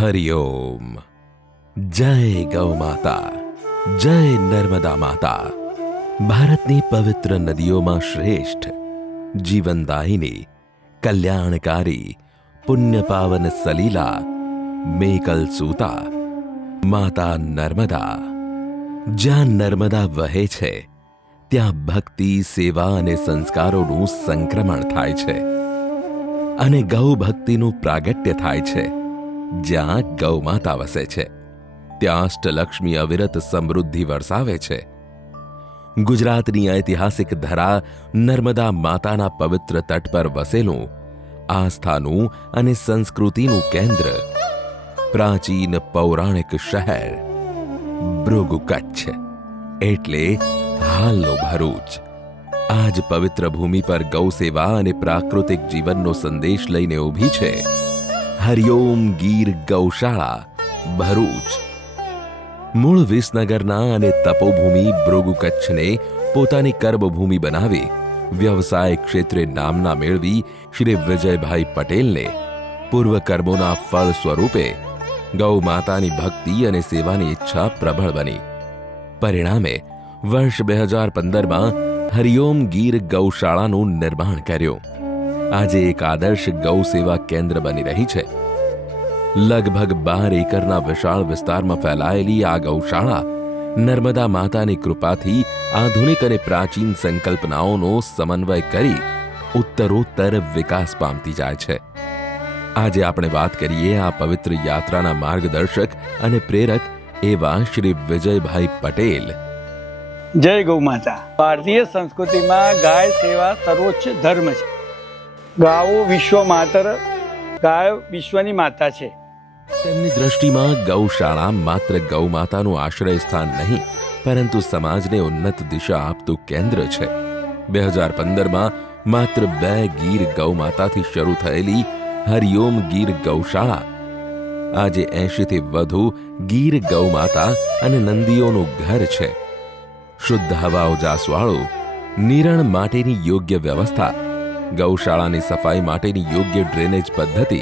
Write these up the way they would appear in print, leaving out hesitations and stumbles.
હરિઓમ. જય ગૌ માતા, જય નર્મદા માતા. ભારતની પવિત્ર નદીઓમાં શ્રેષ્ઠ, જીવનદાયિની, કલ્યાણકારી, પુણ્ય પાવન સલીલા, મેકલ સૂતા, માતા નર્મદા. જ્યાં નર્મદા વહે છે ત્યાં ભક્તિ, સેવા અને સંસ્કારોનું સંક્રમણ થાય છે અને ગૌ ભક્તિનું પ્રાગટ્ય થાય છે. જ્યાં ગૌ માતા વસે છે ત્યાં અષ્ટલક્ષ્મી અવિરત સમૃદ્ધિ વરસાવે છે. ગુજરાતની ઐતિહાસિક ધરા નર્મદા માતાના પવિત્ર તટ પર વસેલું આસ્થાનું અને સંસ્કૃતિનું કેન્દ્ર, પ્રાચીન પૌરાણિક શહેર ભૃગુ કચ્છ એટલે હાલનો ભરૂચ. આજ પવિત્ર ભૂમિ પર ગૌ સેવા અને પ્રાકૃતિક જીવનનો સંદેશ લઈને ઊભી છે હરિઓમ ગીર ગૌશાળા ભરૂચ. મૂળ વિસનગરના અને તપોભૂમિ ભૃગુ કચ્છને પોતાની કર્મભૂમિ બનાવી વ્યવસાય ક્ષેત્રે નામના મેળવી શ્રી વિજયભાઈ પટેલને પૂર્વ કર્મોના ફળ સ્વરૂપે ગૌ માતાની ભક્તિ અને સેવાની ઈચ્છા પ્રબળ બની. પરિણામે વર્ષ 2015માં હરિઓમ ગીર ગૌશાળાનું નિર્માણ કર્યું. આજે એક આદર્શ ગૌ સેવા કેન્દ્ર બની રહી છે. લગભગ 12 એકરના વિશાળ વિસ્તારમાં ફેલાયેલી આ ગૌશાળા નર્મદા માતાની કૃપાથી આધુનિક અને પ્રાચીન સંકલ્પનાઓનો સમન્વય કરી ઉત્તરોત્તર વિકાસ પામતી જાય છે. આજે આપણે વાત કરીએ આ પવિત્ર યાત્રાના માર્ગદર્શક અને પ્રેરક એવા શ્રી વિજયભાઈ પટેલ. જય ગૌ માતા. ભારતીય સંસ્કૃતિમાં ગાય સેવા સર્વોચ્ચ ધર્મ છે. ગાયો વિશ્વ માતર, ગાય વિશ્વની માતા છે. તેમની દ્રષ્ટિમાં ગૌશાળા માત્ર ગૌ માતાનું આશ્રય સ્થાન નહીં, પરંતુ સમાજને ઉન્નત દિશા આપતું કેન્દ્ર છે. 2015માં માત્ર 2 ગીર ગૌ માતાથી શરૂ થયેલી હરિઓમ ગીર ગૌશાળા આજે 80થી વધુ ગીર ગૌ માતા અને નંદીઓનું ઘર છે. શુદ્ધ હવા ઉજાસવાળું, નિરણ માટેની યોગ્ય વ્યવસ્થા, ગૌશાળાની સફાઈ માટેની યોગ્ય ડ્રેનેજ પદ્ધતિ,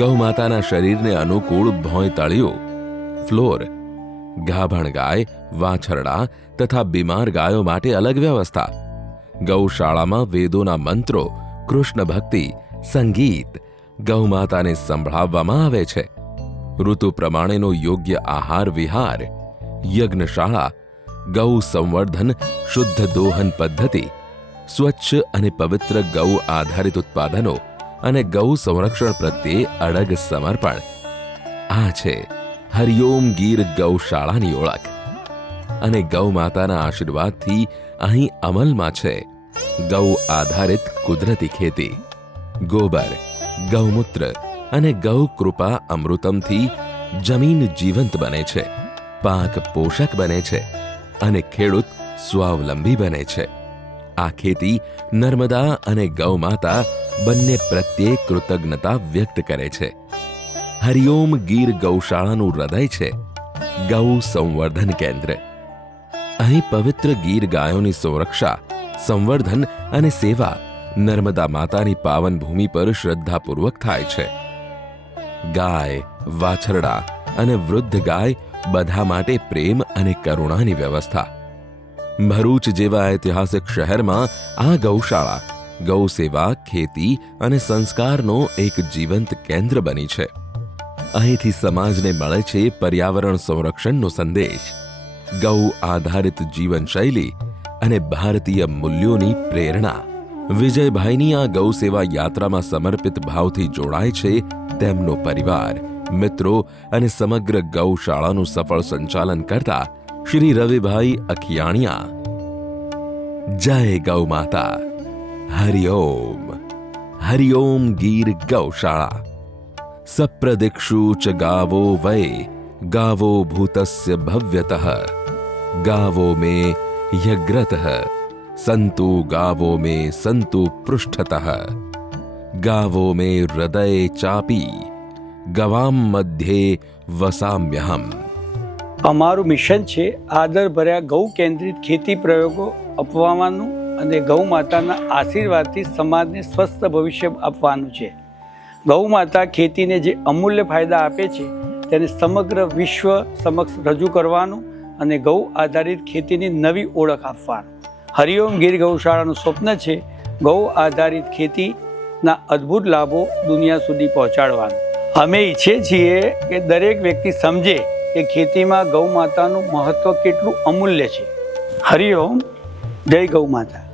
ગૌ માતાના શરીરને અનુકૂળ ભોંયતળિયું, ફ્લોર, ગાભણ ગાય, વાછરડા તથા બીમાર ગાયો માટે અલગ વ્યવસ્થા. ગૌશાળામાં વેદોના મંત્રો, કૃષ્ણ ભક્તિ, સંગીત, ગૌ માતાને સંભળાવવામાં આવે છે. ઋતુ પ્રમાણેનો યોગ્ય આહાર વિહાર, યજ્ઞશાળા, ગૌ સંવર્ધન, શુદ્ધ દોહન પદ્ધતિ, સ્વચ્છ અને પવિત્ર ગૌ આધારિત ઉત્પાદનો અને ગૌ સંરક્ષણ પ્રત્યે અડગ સમર્પણ. આ છે હરિઓમ ગીર ગૌશાળાની ઓળખ. અને ગૌ માતાના આશીર્વાદથી અહીં અમલમાં છે ગૌ આધારિત કુદરતી ખેતી. ગોબર, ગૌમૂત્ર અને ગૌ કૃપા અમૃતમથી જમીન જીવંત બને છે, પાક પોષક બને છે અને ખેડૂત સ્વાવલંબી બને છે. આ ખેતી નર્મદા અને ગૌ માતા બંને પ્રત્યે કૃતજ્ઞતા વ્યક્ત કરે છે. હરિઓમ ગીર ગૌશાળાનું હૃદય છે ગૌ સંવર્ધન કેન્દ્ર. અહીં પવિત્ર ગીર ગાયોની સુરક્ષા, સંવર્ધન અને સેવા નર્મદા માતાની પાવન ભૂમિ પર શ્રદ્ધાપૂર્વક થાય છે. ગાય, વાછરડા અને વૃદ્ધ ગાય બધા માટે પ્રેમ અને કરુણાની વ્યવસ્થા. ભરૂચ જેવા ઐતિહાસિક શહેરમાં આ ગૌશાળા ગૌ સેવા, ખેતી અને સંસ્કારનો એક જીવંત કેન્દ્ર બની છે. અહીંથી સમાજને મળે છે પર્યાવરણ સંરક્ષણનો સંદેશ, ગૌ આધારિત જીવનશૈલી અને ભારતીય મૂલ્યોની પ્રેરણા. વિજયભાઈની આ ગૌ સેવા યાત્રામાં સમર્પિત ભાવથી જોડાય છે તેમનો પરિવાર, મિત્રો અને સમગ્ર ગૌશાળાનું સફળ સંચાલન કરતા શ્રી રવિભાઈ અખિયાણિયા. જય ગૌ માતા. હરિઓમ. હરિઓમ ગીર ગૌશાળા. સપ્રદિક્ષુ ચ ગાવો વૈ ગાવો ભૂતસ્ય ભવ્યતઃ ગાવો મે યગ્રતઃ સંતુ ગાવો મે સંતુ પૃષ્ઠતઃ ગાવો મે હૃદયે ચાપી ગવામ મધ્યે વસામ્યહમ. અમારું મિશન છે આદરભર્યા ગૌ કેન્દ્રિત ખેતી પ્રયોગો અપનાવવાનું અને ગૌ માતાના આશીર્વાદથી સમાજને સ્વસ્થ ભવિષ્ય આપવાનું છે. ગૌ માતા ખેતીને જે અમૂલ્ય ફાયદા આપે છે તેને સમગ્ર વિશ્વ સમક્ષ રજૂ કરવાનું અને ગૌ આધારિત ખેતીની નવી ઓળખ આપવાનું. હરિઓમ ગીર ગૌશાળાનું સ્વપ્ન છે ગૌ આધારિત ખેતીના અદ્ભુત લાભો દુનિયા સુધી પહોંચાડવાનું. અમે ઈચ્છીએ છીએ કે દરેક વ્યક્તિ સમજે કે ખેતીમાં ગૌ માતાનું મહત્વ કેટલું અમૂલ્ય છે. હરિઓમ, જય ગૌ માતા.